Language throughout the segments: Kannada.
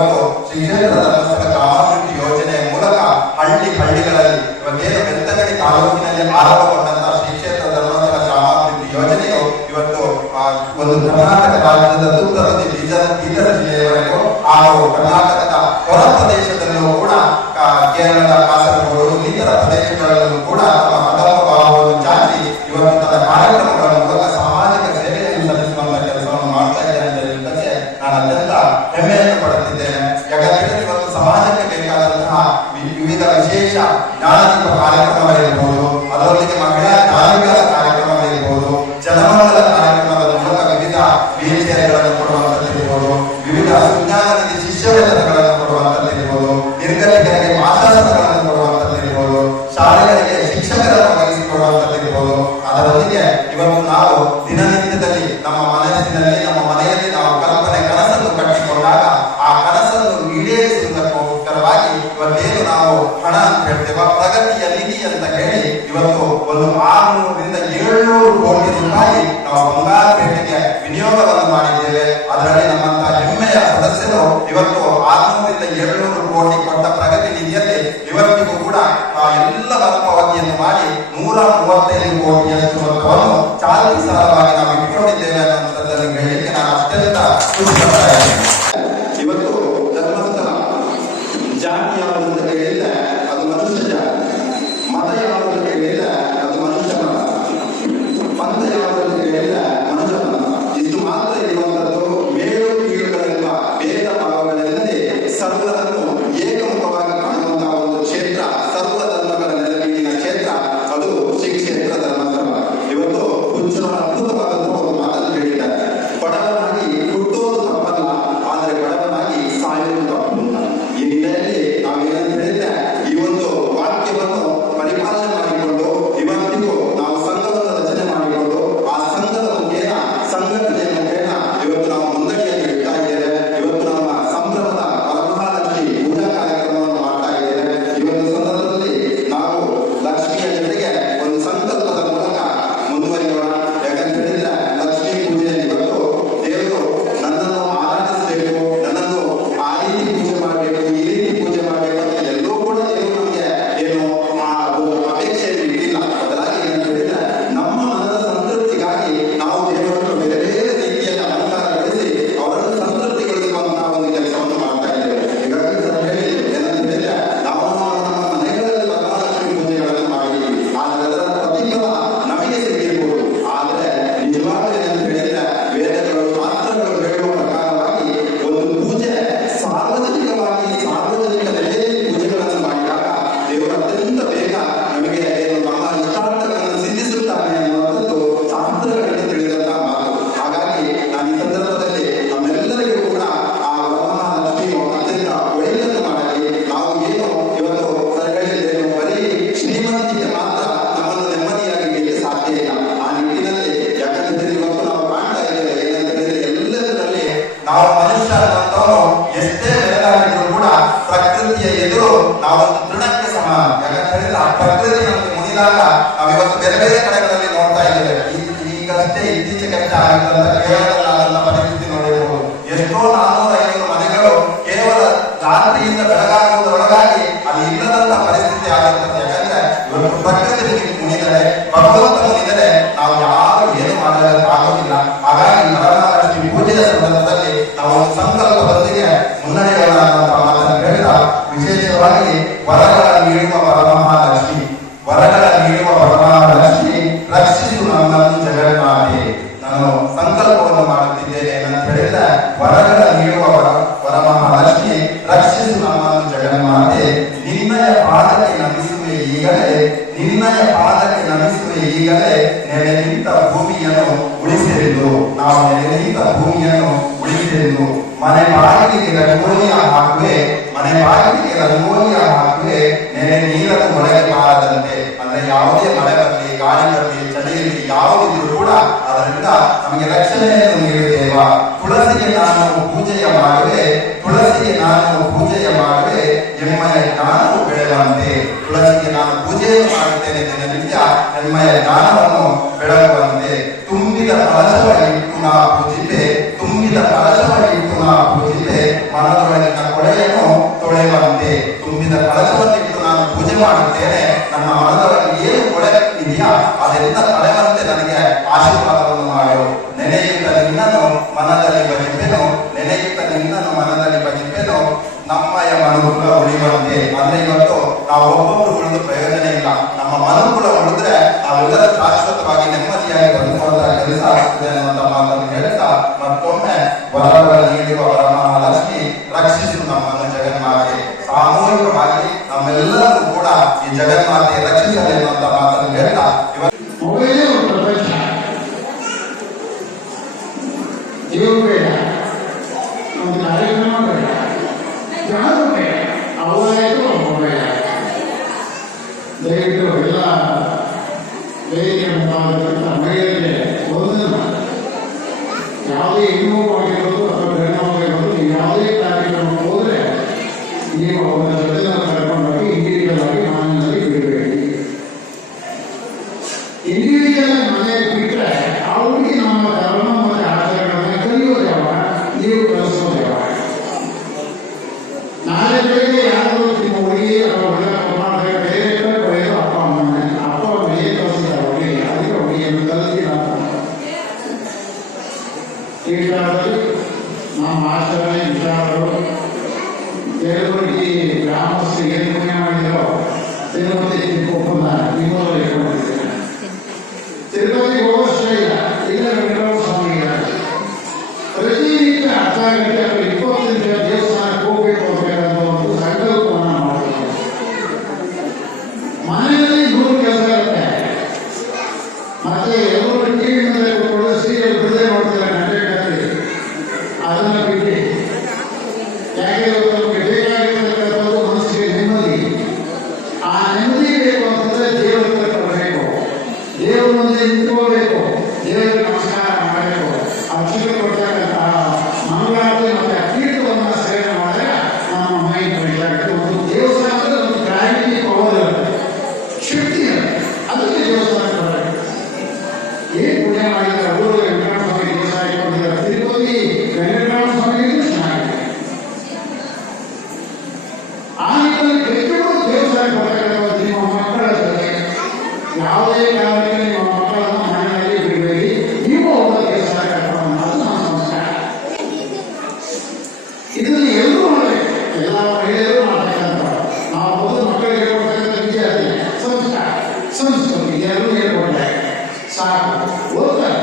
ಶ್ರೀ ಕ್ಷೇತ್ರ ಧರ್ಮಸ್ಥಳ ಗ್ರಾಮಾಭಿವೃದ್ಧಿ ಯೋಜನೆಯ ಮೂಲಕ ಹಳ್ಳಿಗಳಲ್ಲಿ ಇವತ್ತೇನು ಬೆಳ್ತಂಗಡಿ ತಾಲೂಕಿನಲ್ಲಿ ಆರಂಭಗೊಂಡಂತಹ ಶ್ರೀ ಕ್ಷೇತ್ರ ಧರ್ಮಸ್ಥಳ ಗ್ರಾಮಾಭಿವೃದ್ಧಿ ಯೋಜನೆಯು ಇವತ್ತು ಒಂದು ಕರ್ನಾಟಕ ರಾಜ್ಯದ ಉತ್ತರದಿ ಬೀದರ ಜಿಲ್ಲೆಯವರೆಗೂ ಹಾಗೂ ಕರ್ನಾಟಕದ ಹೊರ ಪ್ರದೇಶದಲ್ಲೂ ಕೂಡ ಕೇರಳದ ಕಾಸರಗೋಡು ಇತರ ಪ್ರದೇಶಗಳಲ್ಲೂ ಕೂಡ ತಮ್ಮ ಪ್ರಥಮ ಭಾವವನ್ನು ಚಾಚಿ ಇವತ್ತು ತನ್ನ ಕಾರ್ಯಕ್ರಮಗಳ ಮೂಲಕ ಸಾಮಾಜಿಕ ಸೇವೆಯನ್ನು ಸಲ್ಲಿಸುವಂತಹ ಕೆಲಸವನ್ನು ಮಾಡ್ತಾ ಇದ್ದಾರೆ ಅಂತ ಹೇಳುವುದಕ್ಕೆ ನಾನು ಅತ್ಯಂತ ಹೆಮ್ಮೆಯನ್ನು ಪಡುತ್ತಿದ್ದೇನೆ. ಯಾಕಂದ್ರೆ ಇವತ್ತು ಸಮಾಜಕ್ಕೆ ಬೇಕಾದಂತಹ ವಿವಿಧ ವಿಶೇಷ ಜ್ಞಾನದೀಪ ಕಾರ್ಯಕ್ರಮಗಳಿರ್ಬೋದು, ಅದರೊಂದಿಗೆ ಮಹಿಳಾ ಧಾರ್ಮಿಕ ಕಾರ್ಯಕ್ರಮಗಳಿರ್ಬೋದು, ಜನಮಂಗಲ ಕಾರ್ಯಕ್ರಮದ ಮೂಲಕ ವಿವಿಧ ವೀಲ್ ಚೇರ್ಗಳನ್ನು ಕೊಡುವಂತದ್ದಿರ್ಬೋದು, ವಿವಿಧ ಸುಜ್ಞಾನ ನಿಧಿ ಶಿಷ್ಯವೇತನಗಳನ್ನು ಕೊಡುವಂತದ್ದಿರ್ಬೋದು, ನಿರ್ಗತಿಕರಿಗೆ ಮಾಸಾಸನಗಳನ್ನು ಕೊಡುವಂತದ್ದಿರ್ಬೋದು, ಶಾಲೆಗಳಿಗೆ ಶಿಕ್ಷಕರನ್ನು ಒದಗಿಸಿಕೊಡುವಂತದ್ದಿರ್ಬೋದು. ಅದರೊಂದಿಗೆ ಇವತ್ತು ನಾವು ದಿನನಿತ್ಯದಲ್ಲಿ ನಮ್ಮ ಮನಸ್ಸಿನಲ್ಲಿ ನಮ್ಮ ಮನೆಯಲ್ಲಿ ನಾವು ಕನಸನ್ನು ಕಟ್ಟಿಕೊಂಡಾಗ ಆ ಕನಸನ್ನು ಈಡೇರಿಸುವುದಕ್ಕೋಸ್ಕರವಾಗಿ ಇವತ್ತೇನು ನಾವು ಹಣ ಅಂತ ಹೇಳ್ತೇವೆ, ಪ್ರಗತಿಯ ನಿಧಿ ಅಂತ ಹೇಳಿ ಇವತ್ತು ಒಂದು 600ರಿಂದ 700 ಕೋಟಿ ರೂಪಾಯಿ ನಾವು ಬಂಗಾರಪೇಟೆಗೆ ವಿನಿಯೋಗವನ್ನು ಮಾಡಿದ್ದೇವೆ. ಅದರಲ್ಲಿ ನಮ್ಮಂತಹ ಹೆಮ್ಮೆಯ ಸದಸ್ಯರು ಇವತ್ತು 600ರಿಂದ 700 ಕೋಟಿ ಕೊಟ್ಟ ಪ್ರಗತಿ ನಿಧಿಯಲ್ಲಿ ಇವತ್ತಿಗೂ ಕೂಡ ಎಲ್ಲ ಅಲ್ಪಾವಧಿಯನ್ನು ಮಾಡಿ 135 ಕೋಟಿಯಷ್ಟು ಮೊತ್ತವನ್ನು ಚಾಲ್ತಿ ಸಾಲವಾಗಿ ನಾವು ಇಟ್ಟುಕೊಂಡಿದ್ದೇವೆ ಅನ್ನುವಂಥದ್ದನ್ನು ಹೇಳಲಿಕ್ಕೆ ನಾನು ಅತ್ಯಂತ ಖುಷಿ ಪಡ್ತಾ ಇದ್ದೇನೆ. ಇವತ್ತು ಧರ್ಮಸ್ಥಳ ಜಾತಿ ಯಾವುದು ಅಂತ ಹೇಳಿಲ್ಲ, ಅದು ಮನುಷ್ಯ ಜಾತಿ. ಮತ ಯಾವುದು ಅಂತ ಹೇಳಿಲ್ಲ, ಅದು ಮನುಷ್ಯ ಮತ. ಪಂಥ ಯಾವುದು ಅಂತ ಹೇಳಿಲ್ಲ, ಮನುಷ್ಯ ಪಂಥ. ಇಷ್ಟು ಮಾತ್ರ ಇರುವಂತದ್ದು. ಮೇಲು ಕೀಳುಗಳೆಂಬ ಭೇದ ಭಾವಗಳಿಲ್ಲದೆ ಸರ್ವರನ್ನು ಏಕಮುಖವಾಗಿ ಕಾಣುವಂತಹ ಒಂದು ಕ್ಷೇತ್ರ, ಸರ್ವ ಧರ್ಮಗಳ ನೆಲೆಬೀಗಿನ ಕ್ಷೇತ್ರ, ಅದು ಶ್ರೀ ಕ್ಷೇತ್ರ ಧರ್ಮಸ್ಥಳ. ಇವತ್ತು ಹುಚ್ಚನ ಅದ್ಭುತವಾದಂತಹ ಒಂದು ಮಾತನ್ನು ಹೇಳಿದ್ದಾರೆ. ಬಡವನಾಗಿ ಹುಟ್ಟುವುದು ತಪ್ಪಲ್ಲ, ಆದರೆ ಬಡವನಾಗಿ ಸಾಯುವುದು ತಪ್ಪು. ಈ ನಿಟ್ಟಿನಲ್ಲಿ ನಾವೇನಂತ ಹೇಳಿದ್ರೆ ಈ ಒಂದು ವಾಕ್ಯವನ್ನು ಪರಿಪಾಲನೆ ಮಾಡಿಕೊಂಡು ಇವತ್ತಿಗೂ ನಾವು ಸಂಘವನ್ನು ರಚನೆ ಮಾಡಿಕೊಂಡು ಆ ಸಂಘದ ಮುಖೇನ ಸಂಘಟನೆಯ ಮುಖೇನ ಇವತ್ತು ನಾವು ಮುಂದಡಿಯನ್ನು ಇಡ್ತಾ ಇದ್ದೇವೆ. ಇವತ್ತು ನಮ್ಮ ಸಂಭ್ರಮದ ವರಮಹಾಲಕ್ಷ್ಮಿ ಪೂಜಾ ಕಾರ್ಯಕ್ರಮವನ್ನು ಮಾಡ್ತಾ ಇದ್ದೇವೆ. ಈ ಒಂದು ಸಂದರ್ಭದಲ್ಲಿ ನಾವು ಲಕ್ಷ್ಮಿಯ ಜೊತೆಗೆ ಒಂದು ಸಂಕಲ್ಪದ ಮೂಲಕ ಮುಂದುವರಿಯೋಣ. ಯಾಕಂತ ಹೇಳಿದ್ರೆ ಲಕ್ಷ್ಮೀ ಪೂಜೆಯಲ್ಲಿ ಇವತ್ತು ದೇವರು ನನ್ನನ್ನು ಆರಾಧಿಸಬೇಕು, ನನ್ನನ್ನು ಆ ರೀತಿ ಪೂಜೆ ಮಾಡಬೇಕು, ಈ ರೀತಿ ಪೂಜೆ ಮಾಡಬೇಕು ಅಂತ ಎಲ್ಲರೂ ಕೂಡ ದೇವರು ನಮಗೆ ಏನು ಅಪೇಕ್ಷೆಯನ್ನು ಇಟ್ಟಿಲ್ಲ. ಬದಲಾಗಿ ಏನಂತ ಹೇಳಿದ್ರೆ ನಮ್ಮ ಮನದ ಸಂತೃಪ್ತಿಗಾಗಿ ನಾವು ದೇವರನ್ನು ಬೇರೆ ಬೇರೆ ರೀತಿಯಲ್ಲಿ ಅಲಂಕಾರಗೊಳಿಸಿ ಅವರನ್ನು ಸಂತೃಪ್ತಿಗೊಳಿಸುವಂತಹ ಒಂದು ಕೆಲಸವನ್ನು ಮಾಡ್ತಾ ಇದ್ದೇವೆ. ಹೀಗಾಗಿ ಏನಂತ ಹೇಳಿದ್ರೆ ನಾವು ನಮ್ಮ ಮನೆಗಳಲ್ಲಿ ವರಮಹಾಲಕ್ಷ್ಮಿ ಪೂಜೆಗಳನ್ನು ಮಾಡಿದ್ದೀವಿ, ಆದರೆ ಅದರ ಪ್ರತಿಫಲ ನಮಗೆ ಸಿಕ್ಕಿರ್ಬೋದು. ಆದರೆ ನಿಜವಾಗ್ಲೂ ಏನಂತ ಹೇಳಿದ್ರೆ ವೇದಗಳು ಶಾಸ್ತ್ರಗಳು ಹೇಳುವ ಪ್ರಕಾರವಾಗಿ ಒಂದು ಪೂಜೆ ಸಾರ್ವಜನಿಕವಾಗಿ ಸಾರ್ವಜನಿಕ ನೆಲೆಯಲ್ಲಿ ಪೂಜೆಗಳನ್ನು ಮಾಡಿದಾಗ ದೇವರು ಅತ್ಯಂತ ಬೇಗ ನಮಗೆ ಏನು ನಮ್ಮ ಇಷ್ಟಾರ್ಥಗಳನ್ನು ಸಿದ್ಧಿಸುತ್ತಾನೆ ಅನ್ನುವಂಥದ್ದು ಶಾಸ್ತ್ರಗಳಿಂದ ತಿಳಿದಂತಹ ಮಾತು. ಹಾಗಾಗಿ ನಾನು ಈ ಸಂದರ್ಭದಲ್ಲಿ ನಮ್ಮೆಲ್ಲರಿಗೂ ಕೂಡ ಆ ವರಮಹಾಲಕ್ಷ್ಮಿಯು ಅತ್ಯಂತ ಒಳ್ಳೆಯದನ್ನು ಮಾಡಲಿ. ನಾವು ಏನು ಇವತ್ತು ಸರಗಳಿದ್ದೇವೆ, ಬರೀ ಶ್ರೀಮಂತಿಗೆ ಮಾತ್ರ ನಮ್ಮನ್ನು ನೆಮ್ಮದಿಯಾಗಿ ಇಡಲಿಕ್ಕೆ ಸಾಧ್ಯ ಇಲ್ಲ. ಆ ನಿಟ್ಟಿನಲ್ಲಿ ಯಾಕಂದ್ರೆ ಇವತ್ತು ನಾವು ಕಾಣ್ತಾ ಇದ್ದೇವೆ ಏನಂತ ಹೇಳಿದ್ರೆ ಎಲ್ಲದರಲ್ಲಿ ನಾವು ಮನುಷ್ಯ ಅನ್ನೋನು ಎಷ್ಟೇ ಬೆಳೆದಾಗಿದ್ರು ಕೂಡ ಪ್ರಕೃತಿಯ ಎದುರು ನಾವೊಂದು ತೃಣಕ್ಕೆ ಸಮಾನ. ಯಾಕಂತ ಹೇಳಿದ್ರೆ ಆ ಪ್ರಕೃತಿ ನಮಗೆ ಮುನಿದಾಗ ನಾವು ಇವತ್ತು ಬೇರೆ ಬೇರೆ ಕಡೆಗಳಲ್ಲಿ ನೋಡ್ತಾ ಇದ್ದೇವೆ. ಈಗಷ್ಟೇ ಇತ್ತೀಚೆಗಷ್ಟೇ ಆಗಿದ್ದಂತ ಕೇರಳದಲ್ಲಾದಂತಹ ಪರಿಸ್ಥಿತಿ ನೋಡಿರಬಹುದು. ಎಷ್ಟೋ 400-500 ಮನೆಗಳು ಕೇವಲ ರಾತ್ರಿಯಿಂದ ಬೆಳಗಾಗುವುದರೊಳಗಾಗಿ ಅಲ್ಲಿ ಇಲ್ಲದಂತಹ ಪರಿಸ್ಥಿತಿ ಆಗುತ್ತದೆ. ಯಾಕಂದ್ರೆ ಇವತ್ತು ಪ್ರಕೃತಿ ಮುನಿದರೆ, ಭಗವಂತ ಮುನಿದರೆ ನಾವು ಯಾರು ಏನು ಮಾಡಲಾಗುವುದಿಲ್ಲ. ಹಾಗಾಗಿ ವರಮಹಾಲಕ್ಷ್ಮಿ ಪೂಜೆಯ ಸಂದರ್ಭದಲ್ಲಿ ನಾವು ಒಂದು ಸಂಕಲ್ಪದೊಂದಿಗೆ ಮುನ್ನಡೆಯೋಣ ಅನ್ನುವಂತಹ ಮಾತನ್ನು ಹೇಳಿದ ವಿಶೇಷವಾಗಿ ವರಗಳ ನೀಡುವ ವರಮಹಾಲಕ್ಷ್ಮಿ, ವರಗಳ ನೀಡುವ ವರಮಹಾಲಕ್ಷ್ಮಿ ರಕ್ಷಿಸು ನಮ್ಮನ್ನು ಜಗನ್ಮಾತೆ. ನಾನು ಸಂಕಲ್ಪವನ್ನು ಮಾಡುತ್ತಿದ್ದೇನೆ ಏನಂತ ಹೇಳಿದ್ರೆ ವರಗಳ ನೀಡುವ ವರಮಹಾಲಕ್ಷ್ಮಿ ರಕ್ಷಿಸು ನಮ್ಮನ್ನು ಜಗನ್ಮಾತೆ. ನಿನ್ನಯ ಪಾದಕ್ಕೆ ನಮಿಸುವೆ ಈಗಲೇ, ನಿನ್ನಯ ಪಾದಕ್ಕೆ ನಮಿಸುವೆ ಈಗಲೇ. ನೆಲೆ ನಿಂತ ಭೂಮಿಯನ್ನು ಉಳಿಸಿರುವುದು, ನಾವು ನೆಲೆ ನಿಂತ ಭೂಮಿಯನ್ನು ಉಳಿಸಿರುವುದು. ಮನೆ ಬಾಗಿಲಿಗೆ ರಂಗೋಲಿಯ ಹಾಕುವೆ, ಮನೆ ಬಾಗಿಲಿಗೆ ರಂಗೋಲಿಯ ಹಾಕುವೆ. ನೆಲೆ ನೀರನ್ನು ಒಳಗೆ ಬಾರದಂತೆ. ಅಂದ್ರೆ ಯಾವುದೇ ಮಳೆ ಬರಲಿ, ಗಾಳಿ ಬರಲಿ, ಚಳಿ ಇರಲಿ, ಯಾವುದಿದ್ರು ಕೂಡ ಅದರಿಂದ ನಮಗೆ ರಕ್ಷಣೆಯನ್ನು ನೀಡುತ್ತೇವ. ತುಳಸಿಗೆ ನಾನು ಪೂಜೆಯ ಮಾಡುವೆ, ತುಳಸಿಗೆ ನಾನು ಪೂಜೆಯ ಮಾಡುವೆ. ಹೆಮ್ಮೆಯ ಜ್ಞಾನವು ಬೆಳೆಯುವಂತೆ, ತುಳಸಿಗೆ ನಾನು ಪೂಜೆಯನ್ನು ಮಾಡುತ್ತೇನೆ ದಿನನಿತ್ಯ. ಹೆಮ್ಮೆಯ ಜ್ಞಾನವನ್ನು ಬೆಳಗುವಂತೆ. ತುಂಬಿದ ಕಲಶವ ಇಟ್ಟು ನಾ ಪೂಜಿಪೆ, ತುಂಬಿದ ಕಲಶವ ಇಟ್ಟು ನಾ ಪೂಜಿಪೆ. ಮನದೊಳಗಿನ ಮಾಡುತ್ತೇನೆ. ನನ್ನ ಮನದೊಳಗೆ ಏನು ಕೊಳೆ ಇದೆಯಾ ಅದೆಲ್ಲ ಕಳೆವಂತೆ ನನಗೆ ಆಶೀರ್ವಾದವನ್ನು ಮಾಡು. ನೆನೆಯುತ್ತ ನಿನ್ನನ್ನು ಮನದಲ್ಲಿ ಭಜಿಪೆನು, ನೆನೆಯುತ್ತ ನಿನ್ನನ್ನು ಮನದಲ್ಲಿ ಭಜಿಪೆನು, ನಮ್ಮಯ ಮನುಕುಲ ಉಳಿಯುವಂತೆ. ಅಂದ್ರೆ ಇವತ್ತು ನಾವು ಒಬ್ಬೊಬ್ರು ಉಳಿದು ಪ್ರಯೋಜನ ಇಲ್ಲ. ನಮ್ಮ ಮನುಕುಲ ಉಳಿದ್ರೆ ನಾವೆಲ್ಲರೂ ಶಾಶ್ವತವಾಗಿ ನೆಮ್ಮದಿಯಾಗಿ ಬದುಕುವಂತಹ ಕೆಲಸ ಆಗ್ತದೆ ಅನ್ನುವಂತ ಮಾತನ್ನು ಹೇಳ್ತಾ ಮತ್ತೊಮ್ಮೆ ವರಗಳ ನೀಡಿರುವ ವರಮಹಾಲಕ್ಷ್ಮಿ ರಕ್ಷಿಸು ನಮ್ಮನ್ನು ಜಗನ್ಮಾತೆ. ಸಾಮೂಹಿಕವಾಗಿ ನಮ್ಮೆಲ್ಲರೂ ಕೂಡ ಈ ಜಗನ್ಮಾತೆ ರಕ್ಷಿಸಲಿ ಅನ್ನುವಂತ ಮಾತನ್ನು ಹೇಳ್ತಾ ದೇವರು ಬೇಡ, ಒಂದು ಕಾರ್ಯಕ್ರಮ ಬೇಡ, ಯಾರು ಬೇಡ, ಅವರಾಯಿತು ಅವ್ರು ಬೇಡ. ದಯವಿಟ್ಟು ಎಲ್ಲ ವೇದಿಕೆ ಮುಖಾಂತರ ಮಹಿಳೆಯರಿಗೆ ಒಂದು ಯಾವುದೇ ಹೆಣ್ಣು ಆಗಿರ್ಬೋದು ಅಥವಾ ಗಂಡವಾಗಿರ್ಬೋದು, ನೀವು ಯಾವುದೇ ಕಾರ್ಯಕ್ರಮಕ್ಕೆ ಹೋದರೆ ನೀವು ಅವರ ಜೊತೆ ಕರ್ಕೊಂಡೋಗಿ ಇಂಡಿವಿಜುವಲ್ ಆಗಿ ಮನೆಯಲ್ಲಿ ಬಿಡಬೇಡಿ. ಇಂಡಿವಿಜುವಲ್ ಆಗಿ ಮನೆಯಲ್ಲಿ ಬಿಟ್ಟರೆ ಅವ್ರಿಗೆ ನಮ್ಮ ಧರ್ಮ ಮತ್ತು ಆಚಾರಗಳನ್ನ ಕಲಿಯೋದು ಯಾವಾಗ, ನೀವು ಕಲಿಸೋದು ಯಾವಾಗ? ನಾಳೆ ಬೆಳಿಗ್ಗೆ ಯಾರು ನಿಮ್ಮ ಹುಡುಗಿ ಅಥವಾ ಹುಡುಗ ಮಾಡಿದ್ರೆ ಬೇರೆ ಕಡೆ ಬೆಳೆಯೋದು ಅಪ್ಪ ಅಮ್ಮನೇ. ಅಪ್ಪ ಅಮ್ಮ ಏನು ಕಲಿಸಿದ್ದಾರೆ ಹುಡುಗಿ, ಅದಕ್ಕೆ ಹುಡುಗಿಯನ್ನು ಕಲಿಸಿಲ್ಲ. ಈ ಕಾಲದಲ್ಲಿ ನಮ್ಮ ಆಚರಣೆ ವಿಚಾರಗಳು ಕೆಲವರು ಈ ಗ್ರಾಮಸ್ಥರು ಏನು ಪುಣ್ಯ ಮಾಡಿದರೋ ತಿರುಪತಿ ಒಪ್ಪಂದ ನಿಮ್ಮವರು ಇಟ್ಕೊಂಡಿದ್ದಾರೆ. ತಿರುಪತಿಗೆ ಹೋಗೋಷ್ಟೇ ಇಲ್ಲ, ಇಲ್ಲ ವೆಂಕಟರಮಣ ಸ್ವಾಮಿ ಪ್ರತಿನಿತ್ಯ ಅರ್ಧ ಗಂಟೆ ಅಥವಾ 20 ನಿಮಿಷ ದೇವಸ್ಥಾನಕ್ಕೆ ಹೋಗ್ಬೇಕು ಅಂತ ಒಂದು ಸಂಕಲ್ಪವನ್ನು ಮಾಡಬೇಕು. ಮನೆಯಲ್ಲಿ 100 ಕೆಲಸ ಇರುತ್ತೆ. ಮತ್ತೆ ಎಲ್ಲರೂ ಟಿವಿ ಮೇಲೆ ಕೂತ್ಕೊಂಡು ಸೀರಿಯಲ್ ಬಿಡದೆ ನೋಡ್ತಾರೆ ಗಂಟೆ ಅದನ್ನ ಬಿಟ್ಟು. ಯಾಕೆ ನಮಗೆ ಬೇಕಾಗಿರ್ತಕ್ಕಂಥದ್ದು ಮನಸ್ಸಿಗೆ ನೆಮ್ಮದಿ. ಆ ನೆಮ್ಮದಿ ಬೇಕು ಅಂತಂದ್ರೆ ದೇವರ ಹತ್ರ ಬರಬೇಕು, ದೇವರ ಮುಂದೆ ನಿಂತ್ಕೋಬೇಕು, ದೇವರಿಗೆ ನಮಸ್ಕಾರ ಮಾಡಬೇಕು. ಅಕ್ಷತೆ ಕೊಡ್ತಕ್ಕಂತಹ ಮಂಗಳಾರತಿ ಮತ್ತೆ ಕೀರ್ತವನ್ನು ಸೇವನೆ ಮಾಡಿದ್ರೆ ನಮ್ಮ ಮೈ ಬೆಳಗಾಗುತ್ತೆ. ಒಂದು ದೇವಸ್ಥಾನದಲ್ಲಿ ಒಂದು ಗ್ರಾವಿಟಿ ಪವರ್ ಇರುತ್ತೆ, ಶಕ್ತಿ ಇರುತ್ತೆ. ಅದಕ್ಕೆ ದೇವಸ್ಥಾನಕ್ಕೆ ಬರಬೇಕು. ಏನು ಪುಣ್ಯ ಮಾಡಿದ್ರೆ ಅವರು ವೆಂಕಟರಮಣ ಸ್ವಾಮಿ ದೇವಸ್ಥಾನ ಇಟ್ಕೊಂಡಿದ್ದಾರೆ. ತಿರುಪತಿ ವೆಂಕಟರಮಣ ಸ್ವಾಮಿಗೂ ಚೆನ್ನಾಗಿದೆ. ಆ ನಿಟ್ಟಿನಲ್ಲಿ ಪ್ರತಿಯೊಂದು ದೇವಸ್ಥಾನಕ್ಕೆ ಬರಬೇಕಾದ ನಿಮ್ಮ ಮಕ್ಕಳ ಜೊತೆ ಯಾವುದೇ ಕಾರಣಕ್ಕೆ ನಿಮ್ಮ ಮಕ್ಕಳನ್ನು ಮನೆಯಲ್ಲಿ ಬಿಡಬೇಡಿ. ನೀವು ಅವರ ದೇವಸ್ಥಾನಕ್ಕೆ ಕರ್ಕೊಂಡು ಅದು ನಮ್ಮ ಸಂಸ್ಕಾರ. ಇದನ್ನು ಎಲ್ಲರೂ ಮಾಡಬೇಕು, ಎಲ್ಲ ಮಹಿಳೆಯರು ಮಾಡಬೇಕಂತ. ನಾವು ಮೊದಲು ಮಕ್ಕಳಿಗೆ ಹೇಳ್ಕೊಡ್ತಕ್ಕಂಥ ವಿದ್ಯಾರ್ಥಿ ಸಂಸ್ಕಾರ, ಸಂಸ್ಕೃತಿ ಎಲ್ಲರೂ ಹೇಳ್ಕೊಡ್ತಾರೆ. ಸಾಕು, ಓದ್ತಾರೆ,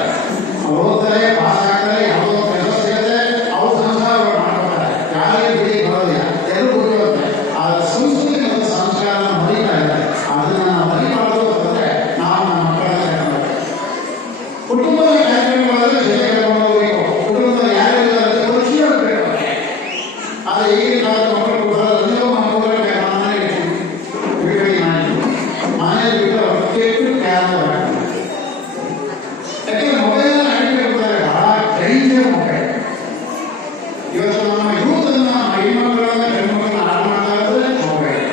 ಓದ್ತಾರೆ, ಪಾಸ್ ಆಗ್ತಾರೆ, ಯಾವುದೋ ಕೆಲಸ ಸಿಗುತ್ತೆ, ಅವ್ರ ಸಂಸ್ಕಾರಗಳು ಮಾಡ್ಕೊತಾರೆ. ಯಾರೇ ಬಿಡಿ ಬರೋದಿಲ್ಲ, ಎಲ್ಲರೂ ಗೊತ್ತಿರುತ್ತೆ. ಆದ್ರೆ ಸಂಸ್ಕೃತಿ ಮತ್ತು ಸಂಸ್ಕಾರನ ಮರಿತಾ ಇದ್ದಾರೆ. ಅದನ್ನ ನಾವು ಮರಿಬಾರ್ದು ಅಂತಂದ್ರೆ ನಾವು ನಮ್ಮ ಮಕ್ಕಳನ್ನ ಹೇಳ್ಬೇಕು. ಕುಟುಂಬದ ಕಾರ್ಯಕ್ರಮಗಳಲ್ಲಿ ಜೊತೆ ಕರ್ಕೊಂಡು ಹೋಗ್ಬೇಕು. ಕುಟುಂಬದಲ್ಲಿ ಯಾರು ಇದ್ದಾರೆ ಖುಷಿ ಆಗಬೇಕು. ಆದ್ರೆ ಈಗಿನ ಕಾಲದ ಮಕ್ಕಳು ಬರೋದು ಮಕ್ಕಳು ಮನೆಯಲ್ಲಿ ಬಿಡುಗಡೆ ಮಾಡಿ ಮನೆಯಲ್ಲಿ ಬಿಟ್ಟು ಕೆಟ್ಟು ಕ್ಯಾನ್ಸರ್ ಆಗ್ತದೆ. ಯಾಕಂದ್ರೆ ಮೊಬೈಲ್ ಅಡಿಕ್ಟ್ ಬಹಳ ಡೇಂಜರ್ ಮೊಬೈಲ್. ಇವತ್ತು ನಮ್ಮ ಯೂತನ್ನ ಹೆಣ್ಮಕ್ಕಳನ್ನ ಗಂಡ್ಮಕ್ಕಳನ್ನ ಹಾಳು ಮಾಡ್ತಾ ಇರೋದೇ ಮೊಬೈಲ್.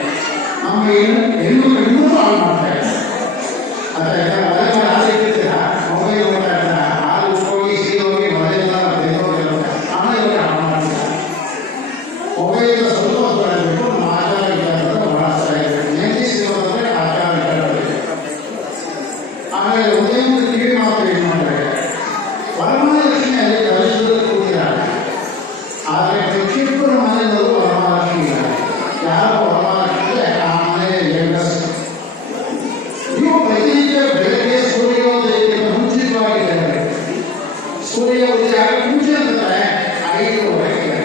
ನಮ್ಮ ಹೆಣ್ಣು ಹಾಳು ಮಾಡ್ತಾ ಇದ್ದಾರೆ. ಅದೆಲ್ಲ ಆಸಕ್ತಿರ್ತೀರ ಮೊಬೈಲ್ ನೋಡ್ತಾ ಇರ್ತಾರೆ. ಹಾಲು ಹೋಗಿ ಸೀದೋಗಿ ಮನೆಯೆಲ್ಲ ಬೆಂದೋಗಿರುತ್ತೆ. ಆಮೇಲೆ ಹಾಳು ಮಾಡ್ತಾರೆ. ಮೊಬೈಲ್ ಸ್ವಲ್ಪ ಬರಬೇಕು. ನಮ್ಮ ಆಚಾರ ವಿಚಾರದಲ್ಲಿ ಬಳಸ್ತಾ ಇರಬೇಕು. ನೆನೆಸಿರೋದ್ರೆ ಆಚಾರ ವಿಚಾರಬೇಕು. ಆಮೇಲೆ ಒಂದೇ ಒಂದು ಟಿವಿ ಮಾತ್ರ ಏನು ಮಾಡ್ತಾರೆ, ವರಮಹಾಲಕ್ಷ್ಮಿಯಲ್ಲಿ ಕಲಿಸಿದ್ರು ಕೂತಿದ್ದಾರೆ. ಆದರೆ ಪ್ರತಿಯೊಬ್ಬರ ಮನೆಯಲ್ಲೂ ವರಮಹಾಲಕ್ಷ್ಮಿ ಇದ್ದಾರೆ. ಯಾರು ವರಮಹಾಲಕ್ಷ್ಮಿ ಆ ಮನೆಯ ಹೆಂಗಸು. ನೀವು ಪ್ರತಿನಿತ್ಯ ಬೆಳಗ್ಗೆ ಸೂರ್ಯೋದಯಕ್ಕಿಂತ ಮುಂಚಿತವಾಗಿದ್ದಾರೆ. ಸೂರ್ಯ ಉದಯ ಮುಂಚೆ ಅಂತಾರೆ 5:30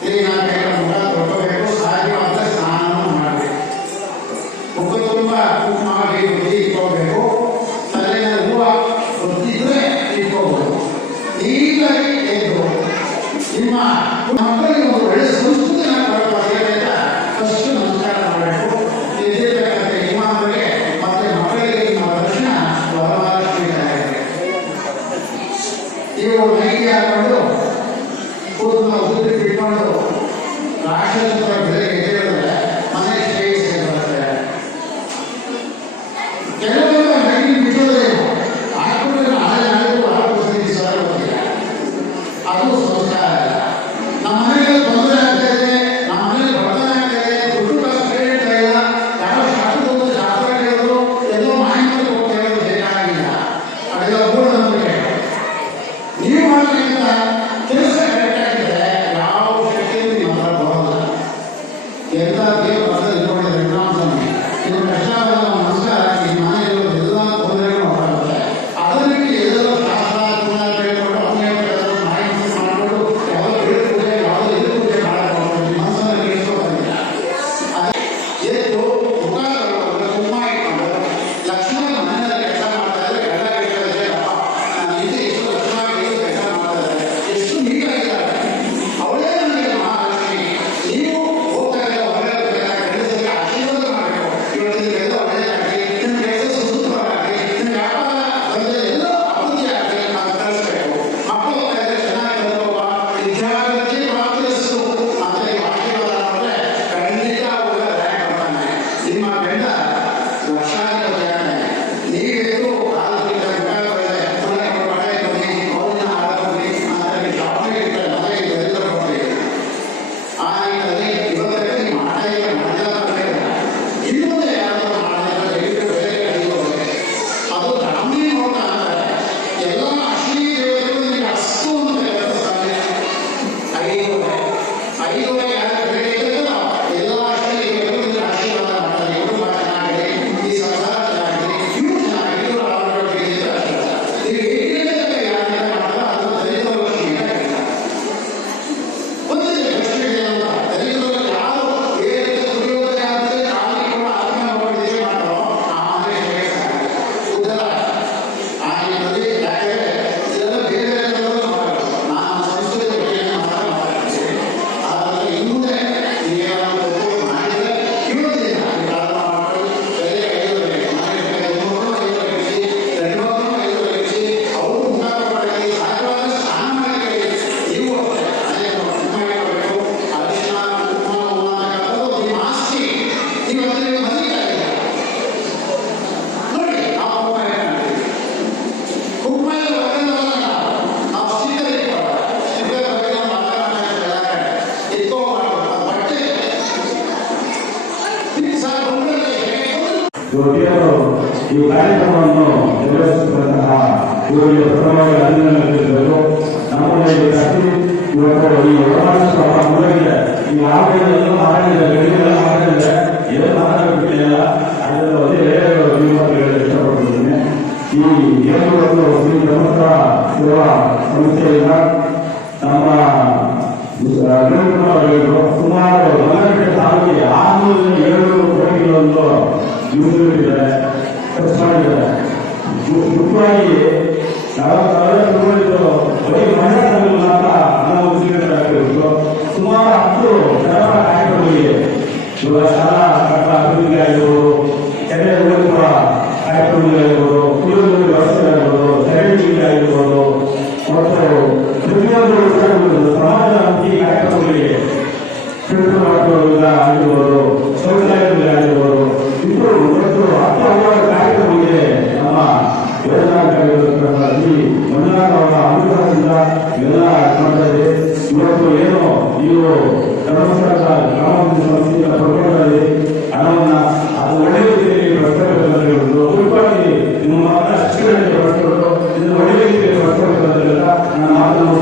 ಕ್ಲೀನಾಗಿ ಮುಖ ತೊಳ್ಕೋಬೇಕು. ಸಾಧ್ಯವಾದರೆ ಸ್ನಾನವನ್ನು ಮಾಡಬೇಕು. ಮುಖ ತುಂಬ ಕುಂಕುಮ ಇಟ್ಕೋಬೇಕು. ತಲೆಯ ಹೂವು ಗೊತ್ತಿದ್ರೆ ಇಟ್ಕೋಬಹುದು. ನೀಟಾಗಿ ಎದ್ದು ನಿಮ್ಮ ಮಕ್ಕಳಿಗೆ ಒಂದು ಒಳ್ಳೆ ಸಂಸ್ಕೃತಿನ ಕೊಡಬೇಕಾದ ಫಸ್ಟ್ ನಮಸ್ಕಾರ ಮಾಡಬೇಕು. ಇದ್ದಿರ್ತಕ್ಕಂಥ ಇಮಾಮರಿಗೆ ಮತ್ತೆ ಮಕ್ಕಳಿಗೆ ನಿಮ್ಮ ದರ್ಶನ ವರಮಹಾಲಕ್ಷ್ಮಿ ಆಗಿದೆ. ಇವು ನೈಟಿ ಹಾಕೊಂಡು ಕೂದಲು ಉದ್ರಿ ಬಿಟ್ಕೊಂಡು ರಾಕ್ಷಸ ಬೆಳಗ್ಗೆ ಎದ್ದಿರೋದ್ರೆ ಮನೆ ಶ್ರೇಯಸ್ಸಿಗೆ ಬರುತ್ತೆ. ಕೆಲವರು ನೈಟಿ ಬಿಟ್ಟೋದೇ ಹಾಕಿದ್ರೆ ನಾಳೆ ನಾಳೆಗೂ ಆರೋಗ್ಯ ಸರ್ ಗೊತ್ತಿಲ್ಲ. ಅದು ಸಂಸ್ಕಾರ ಅಲ್ಲ. ನಮ್ಮ ಮನೆಯಲ್ಲಿ ತೊಂದರೆ ಆಗ್ತಾ ಇದೆ, ನಮ್ಮ ಮನೇಲಿ ಬಡತನ ಆಗ್ತಾ ಇದೆ, ದುಡ್ಡು ಕಾಸು ಬೇಡ ಇಲ್ಲ, ಒಟ್ಟಿಗೆ ಈ ಕಾರ್ಯಕ್ರಮವನ್ನು ನಿರ್ವಹಿಸುತ್ತಿರುವಂತಹ ಇವರಿಗೆ ಪ್ರಥಮವಾಗಿ ಅಭಿನಂದನೆಗಳು. ನಮ್ಮಲ್ಲಿ ಇವತ್ತು ಈ ವರಮಹಾಲಕ್ಷ್ಮಿ ಹಬ್ಬ ಮುಗಿದಿದೆ. ಈ ಆಟಗಳನ್ನು ಮಾತಾಡಿದರೆ ಗಡಿಗೆಲ್ಲ ಮಾತಾಡಿದರೆ ಏನು ಮಾತಾಡಬೇಕಿಲ್ಲ. ಅದನ್ನು ಅದೇ ಹೇಳಲು ಇಷ್ಟಪಡ್ತಿದ್ದೇನೆ. ಈ ಏನು ಒಂದು ಶ್ರೀ ಧರ್ಮಸ್ಥಳ ಸೇವಾ ಸಂಸ್ಥೆಯಿಂದ ನಮ್ಮ ಸುಮಾರು ಮಲ್ಲಪೇಟೆ ತಾಲೂಕಿಗೆ 600-700 ಕೋಟಿಗಳನ್ನು ಮೀಸಲಿಟ್ಟಿದ್ದಾರೆ, ಖರ್ಚು ಮಾಡಿದ್ದಾರೆ. ಮುಖ್ಯವಾಗಿ 40 ಬರೀ ಮಹಿಳಾ ಮಾತ್ರ ಹಣ ಮೀಸಲಿಡಲಾಗಿರುವುದು. ಸುಮಾರು 10 ಜನರ ಕಾರ್ಯಕ್ರಮಗಳಿಗೆ ಇವಾಗ ಶಾಲಾ ಕಟ್ಟಡ ಅಭಿವೃದ್ಧಿ ಆಗಿರ್ಬೋದು, ಕೆರೆ ಉಳಿಸುವ ಕಾರ್ಯಕ್ರಮಗಳಾಗಿರ್ಬೋದು, ಕುಡಿಯುವ ನೀರಿನ ವ್ಯವಸ್ಥೆ ಆಗಿರ್ಬೋದು, ಚರಂಡಿ ಆಗಿರ್ಬೋದು ಮತ್ತು ಪ್ರತಿಯೊಂದು ಸಮಾಜಮುಖಿ ಕಾರ್ಯಕ್ರಮಗಳಿಗೆ ಆಗಿರ್ಬೋದು, ಶೌಚಾಲಯಗಳಾಗಿರ್ಬೋದು, ಇಬ್ಬರು ಮತ್ತು 10 ಹಲವಾರು ಕಾರ್ಯಕ್ರಮಗಳಿಗೆ ನಮ್ಮ ಯೋಜನಾಕಾರಿ ಮಂಜುನಾಥ್ ಅನುದಾನದಿಂದ ಎಲ್ಲ ಮಾಡ್ತಾರೆ. ಇವತ್ತು ಏನು ನೀವು ಧರ್ಮಸ್ಥಳದ ಗ್ರಾಮಾಭಿವೃದ್ಧಿ ಸಂಸ್ಥೆಯಿಂದ ಪಡ್ಕೊಂಡ್ರೆ ಹಣವನ್ನು ಅದು ಒಳ್ಳೆಯ ರೀತಿಯಲ್ಲಿ ಬಳಸಬೇಕಂತ ಮುಖ್ಯವಾಗಿ ನಿಮ್ಮ ಮಕ್ಕಳ ಶಿಕ್ಷಣಕ್ಕೆ ಬಳಸ್ಕೊಂಡು ಇದನ್ನು ಒಳ್ಳೆಯ ರೀತಿಯಲ್ಲಿ ಬಳಸಬೇಕಂತ ನನ್ನ ಮಾತನ್ನು